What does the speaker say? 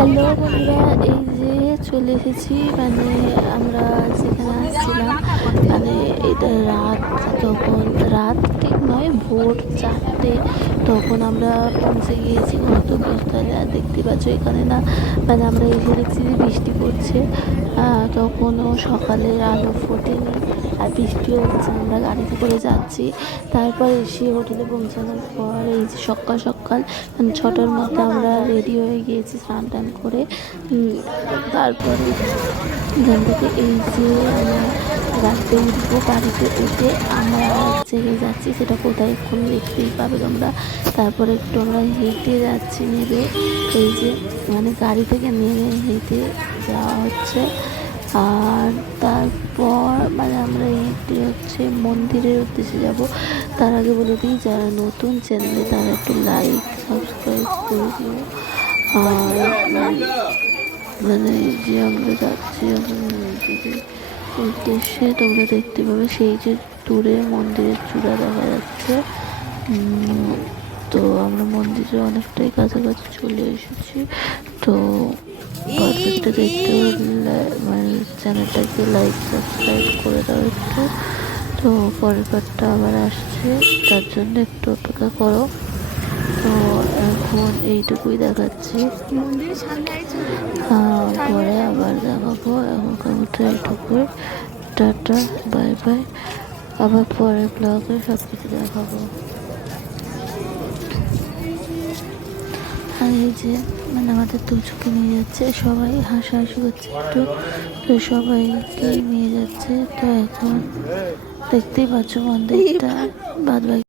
Hello বন্ধুরা, এই যে চলে এসেছি। মানে আমরা যেখানে আসছিলাম, মানে এটা রাত, তখন রাত ঠিক নয়, ভোর 4টে তখন আমরা পৌঁছে গিয়েছি গন্তব্যস্থলে। আর দেখতে পাচ্ছ এখানে না, মানে আমরা এসে দেখছি যে বৃষ্টি পড়ছে। তখনও সকালের আলো ফোটেনি আর বৃষ্টিও হচ্ছে। আমরা গাড়িতে করে যাচ্ছি। তারপর এসে হোটেলে পৌঁছানোর পর এই যে সকাল সকাল 6টার মধ্যে আমরা রেডি হয়ে গিয়েছি স্নান টান করে। তারপরে এখান থেকে এই যে আমরা গাড়িতে উঠবো, গাড়িতে উঠে আমরা এক জায়গায় যাচ্ছি, সেটা কোথায় এক্ষুনি দেখতেই পাবে তোমরা। তারপরে একটু আমরা হেঁটে যাচ্ছি নেবে, এই যে মানে গাড়ি থেকে নেমে হেঁটে যাওয়া হচ্ছে। আর তারপর মানে আমরা হেঁটে হচ্ছে মন্দিরের উদ্দেশ্যে যাব। তার আগে বলে দিই, যারা নতুন চ্যানেলে তারা একটু লাইক সাবস্ক্রাইব করে দিও। আর মানে যে আমরা যাচ্ছি এখন মন্দিরের উদ্দেশ্যে, তোমরা দেখতে পাবে সেই যে দূরে মন্দিরের চূড়া দেখা যাচ্ছে। তো আমরা মন্দিরে অনেকটাই কাছাকাছি চলে এসেছি। তো পারফেক্টটা দেখতে হলে মানে চ্যানেলটাকে লাইক সাবস্ক্রাইব করে দাও একটু। তো পরের পার্টটা আবার আসছে, তার জন্য একটু অপেক্ষা করো। তো এখন এইটুকুই দেখাচ্ছি, পরে আবার দেখাবো। এখনকার মতো এইটুকুই, টাটা, বাই বাই। আবার পরের ব্লগে সব কিছু দেখাবো। আর এই যে মানে আমাদের দুজনকে নিয়ে যাচ্ছে, সবাই হাসাহাসি করছে একটু, তো সবাইকেই নিয়ে যাচ্ছে। তো এখন দেখতেই পাচ্ছ মন্দিরটা, বাদ বাকি